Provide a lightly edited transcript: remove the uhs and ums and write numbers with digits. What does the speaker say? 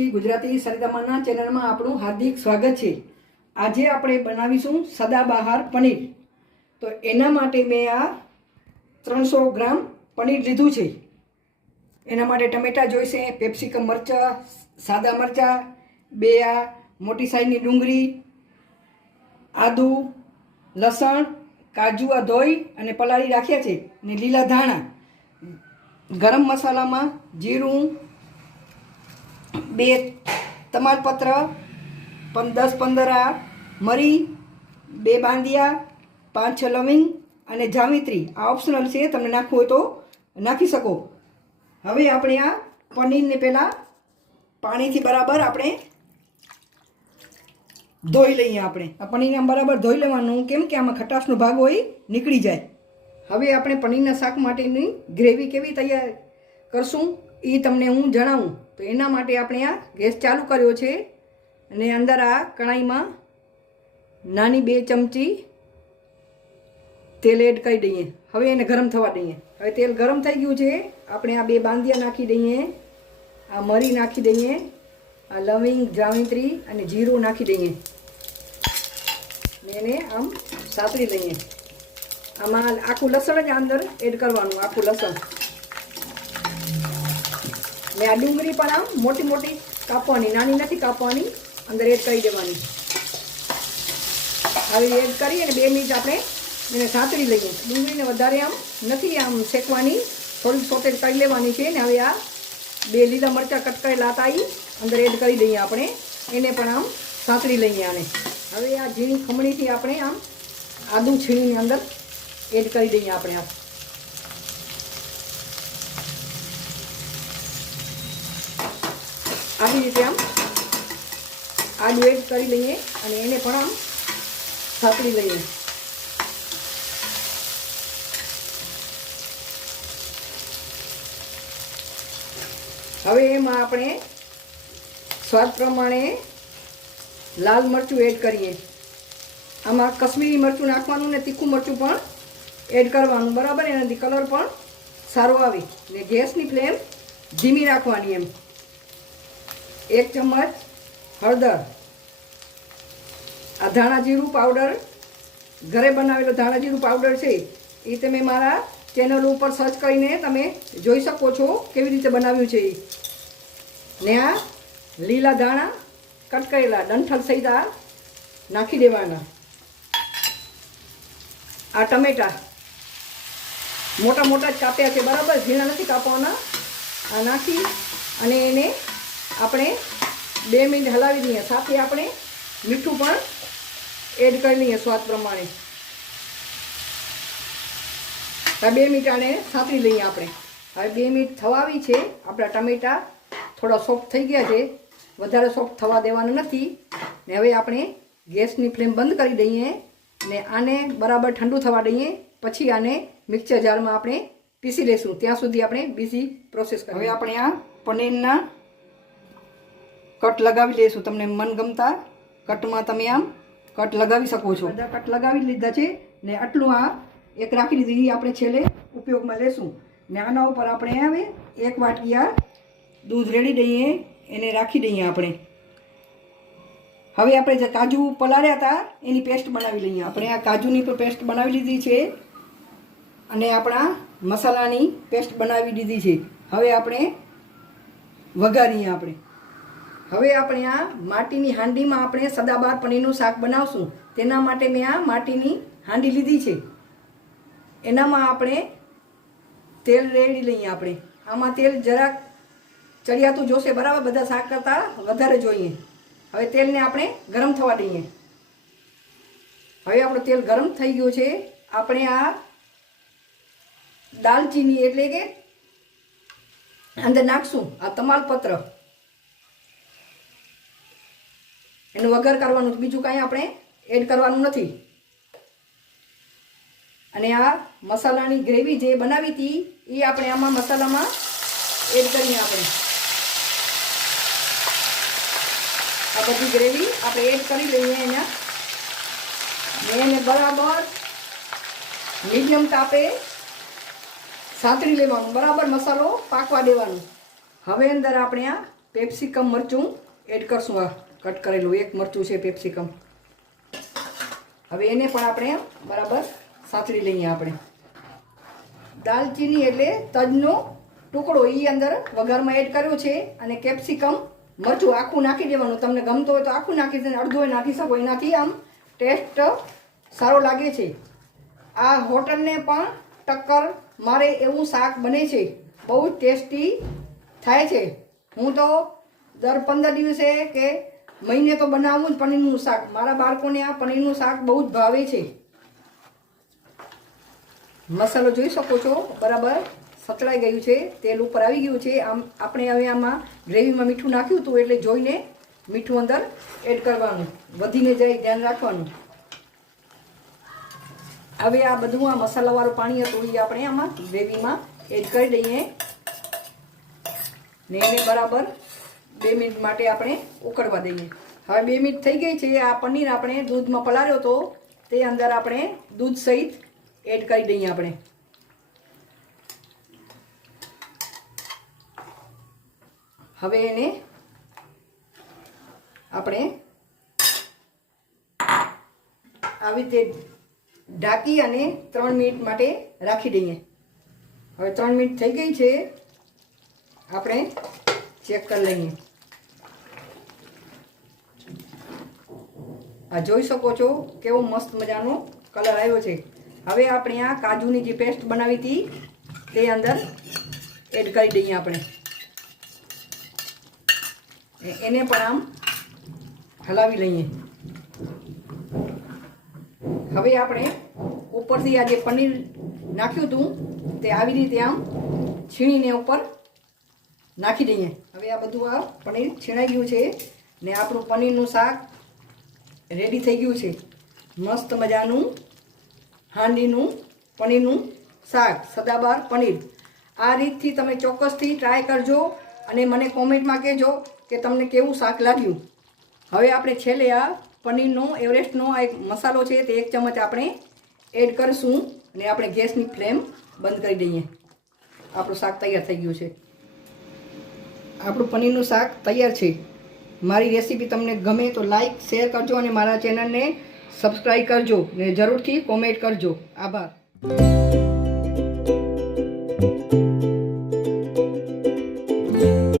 રુચિ ગુજરાતી સરગમાના ચેનલમાં આપણું હાર્દિક સ્વાગત છે। આજે આપણે બનાવીશું સદાબહાર પનીર। તો એના માટે મેં આ 300 ગ્રામ પનીર લીધું છે। એના માટે ટમેટા જોઈશે, પેપ્સિકમ મરચાં, સાદા મરચાં, 2 આ મોટી સાઈઝની ડુંગળી, આદુ, લસણ, કાજુ આ ધોઈ અને પલાળી રાખ્યા છે ને લીલા ધાણા, ગરમ મસાલામાં જીરું, 2 તમાલપત્ર, 10-15 આ મરી, 2 બાંદિયા, 5-6 લવિંગ અને જાવિત્રી। આ ઓપ્શનલ છે, તમને નાખવું હોય તો નાખી શકો। હવે આપણે આ પનીરને પહેલાં પાણીથી બરાબર આપણે ધોઈ લઈએ। આપણે આ પનીરને બરાબર ધોઈ લેવાનું, કેમ કે આમાં ખટાશનો ભાગ હોય નીકળી જાય। હવે આપણે પનીરના શાક માટેની ગ્રેવી કેવી તૈયાર કરશું એ તમને હું જણાવું। તો એના માટે આપણે આ ગેસ ચાલુ કર્યો છે અને અંદર આ કઢાઈમાં નાની 2 ચમચી તેલ એડ કરી દઈએ। હવે એને ગરમ થવા દઈએ। હવે તેલ ગરમ થઈ ગયું છે, આપણે આ 2 બાંદિયા નાખી દઈએ, આ મરી નાખી દઈએ, આ લવિંગ, જાવિત્રી અને જીરું નાખી દઈએ ને એને આમ સાતળી લઈએ। આમાં આખું લસણ જ અંદર એડ કરવાનું, આખું લસણ ને આ ડુંગળી પણ આમ મોટી મોટી કાપવાની, નાની નથી કાપવાની, અંદર એડ કરી દેવાની। આવી એડ કરી અને 2 મિનિટ આપણે એને સાતળી લઈએ। ડુંગળીને વધારે આમ નથી આમ શેકવાની, થોડી સોતેડ કરી લેવાની છે ને। હવે આ 2 લીલા મરચાં કટ કરેલા હતા એ અંદર એડ કરી દઈએ આપણે, એને પણ આમ સાતળી લઈએ આને। હવે આ ઝીણી ખમણીથી આપણે આમ આદું છીણીને અંદર એડ કરી દઈએ આપણે આ। આવી રીતે આમ આદું એડ કરી લઈએ અને એને પણ આમ સાતળી લઈએ। હવે એમાં આપણે સ્વાદ પ્રમાણે લાલ મરચું એડ કરીએ। આમાં કશ્મીરી મરચું નાખવાનું ને તીખું મરચું પણ એડ કરવાનું, બરાબર, એનાથી કલર પણ સારો આવે ને ગેસની ફ્લેમ ધીમી રાખવાની એમ। 1 ચમચ હળદર, આ ધાણા જીરું પાવડર, ઘરે બનાવેલો ધાણા જીરું પાવડર છે એ તમે મારા ચેનલ ઉપર સર્ચ કરીને તમે જોઈ શકો છો કેવી રીતે બનાવ્યું છે એ। ને આ લીલા ધાણા કટ કરેલા ડંઠલ સહિત આ નાખી દેવાના। આ ટમેટા મોટા મોટા જ કાપ્યા છે, બરાબર, ઝીણા નથી કાપવાના। આ નાખી અને એને આપણે 2 મિનિટ હલાવી દઈએ। સાથે આપણે મીઠું પણ એડ કરી લઈએ સ્વાદ પ્રમાણે। આ 2 મિનિટ આને સાતળી લઈએ આપણે। હવે 2 મિનિટ થવા આવી છે, આપણા ટમેટા થોડા સોફ્ટ થઈ ગયા છે, વધારે સોફ્ટ થવા દેવાનું નથી ને। હવે આપણે ગેસની ફ્લેમ બંધ કરી દઈએ ને આને બરાબર ઠંડુ થવા દઈએ, પછી આને મિક્સર જારમાં આપણે પીસી લઈશું। ત્યાં સુધી આપણે બીજી પ્રોસેસ કરીએ। હવે આપણે આ પનીરના કટ લગાવી લઈશું। તમને મનગમતા કટમાં તમે આમ કટ લગાવી શકો છો। બધા કટ લગાવી લીધા છે ને આટલું આ એક રાખી લીધી, આપણે છેલ્લે ઉપયોગમાં લેશું ને આના ઉપર આપણે હવે 1 વાટકી આ દૂધ રેડી દઈએ, એને રાખી દઈએ આપણે। હવે આપણે જે કાજુ પલાળ્યા હતા એની પેસ્ટ બનાવી લઈએ। આપણે આ કાજુની પણ પેસ્ટ બનાવી લીધી છે અને આપણા મસાલાની પેસ્ટ બનાવી દીધી છે। હવે આપણે વઘારીએ આપણે। હવે આપણે આ માટીની હાંડીમાં આપણે સદાબહાર પનીરનું શાક બનાવશું। તેના માટે મેં આ માટીની હાંડી લીધી છે, એનામાં આપણે તેલ રેડી લઈએ આપણે। આમાં તેલ જરાક ચડિયાતું જોશે, બરાબર, બધા શાક કરતાં વધારે જોઈએ। હવે તેલને આપણે ગરમ થવા દઈએ। હવે આપણું તેલ ગરમ થઈ ગયું છે, આપણે આ દાલચીની એટલે કે અંદર નાખશું આ તમાલપત્ર, એનું વઘાર કરવાનું, બીજું કાંઈ આપણે એડ કરવાનું નથી। અને આ મસાલાની ગ્રેવી જે બનાવી હતી એ આપણે આમાં મસાલામાં એડ કરીએ આપણે। આ બધી ગ્રેવી આપણે એડ કરી લઈએ એના ને એને બરાબર મીડિયમ તાપે સાતળી લેવાનું, બરાબર મસાલો પાકવા દેવાનું। હવે અંદર આપણે આ પેપ્સિકમ મરચું એડ કરશું. આ કટ કરેલું એક મરચું છે પેપ્સિકમ. હવે એને પણ આપણે બરાબર સાંતળી લઈએ. આપણે દાલચીની એટલે તજનો ટુકડો એ અંદર વઘારમાં એડ કર્યો છે, અને કેપ્સિકમ મરચું આખું નાખી દેવાનું. તમને ગમતો હોય તો આખું નાખી દે, અડધું નાખી શકો. એનાથી આમ ટેસ્ટ સારો લાગે છે. આ હોટલને પણ ટક્કર મારે એવું શાક બને છે, બહુ જ ટેસ્ટી થાય છે. હું તો દર 15 દિવસે કે મહિને તો બનાવું જ પનીરનું શાક. મારા બાળકોને આ પનીરનું શાક બહુ જ ભાવે છે. મસાલો જોઈ શકો છો બરાબર સતળાઈ ગયું છે, તેલ ઉપર આવી ગયું છે. આમ આપણે હવે આમાં ગ્રેવીમાં મીઠું નાખ્યું હતું એટલે જોઈને મીઠું અંદર એડ કરવાનું, વધીને જાય ધ્યાન રાખવાનું. હવે આ બધું આ મસાલાવાળું પાણી હતું એ આપણે આમાં ગ્રેવીમાં એડ કરી દઈએ ને એને બરાબર 2 મિનિટ માટે આપણે ઉકળવા દઈએ. હવે 2 મિનિટ થઈ ગઈ છે. આ પનીર આપણે દૂધમાં પલાળ્યો હતો તે અંદર આપણે દૂધ સહિત એડ કરી દઈએ. આપણે હવે એને આપણે આવી રીતે ઢાંકી અને 3 મિનિટ માટે રાખી દઈએ. હવે 3 મિનિટ થઈ ગઈ છે. આપણે ચેક કરી લઈએ. આ જોઈ શકો છો કેવો મસ્ત મજાનો કલર આવ્યો છે. હવે આપણે આ કાજુની જે પેસ્ટ બનાવી હતી તે અંદર એડ કરી દઈએ. આપણે એને પણ આમ હલાવી લઈએ. હવે આપણે ઉપરથી આ જે પનીર નાખ્યું હતું તે આવી રીતે આમ છીણીને ઉપર નાખી દઈએ. હવે આ બધું આ પનીર છીણાઈ ગયું છે ને આપણું પનીરનું શાક રેડી થઈ ગયું છે. મસ્ત મજાનું હાંડીનું પનીરનું શાક, સદાબહાર પનીર. આ રીતથી તમે ચોક્કસથી ટ્રાય કરજો અને મને કોમેન્ટમાં કહેજો કે તમને કેવું શાક લાગ્યું. હવે આપણે છેલ્લે આ પનીરનો એવરેસ્ટનો આ એક મસાલો છે તે 1 ચમચ આપણે એડ કરીશું અને આપણે ગેસની ફ્લેમ બંધ કરી દઈએ. આપણું શાક તૈયાર થઈ ગયું છે. આપણું પનીરનું શાક તૈયાર છે. મારી રેસીપી તમને ગમે તો લાઈક શેર કરજો અને મારા ચેનલને સબસ્ક્રાઈબ કરજો ને જરૂરથી કોમેન્ટ કરજો. આભાર.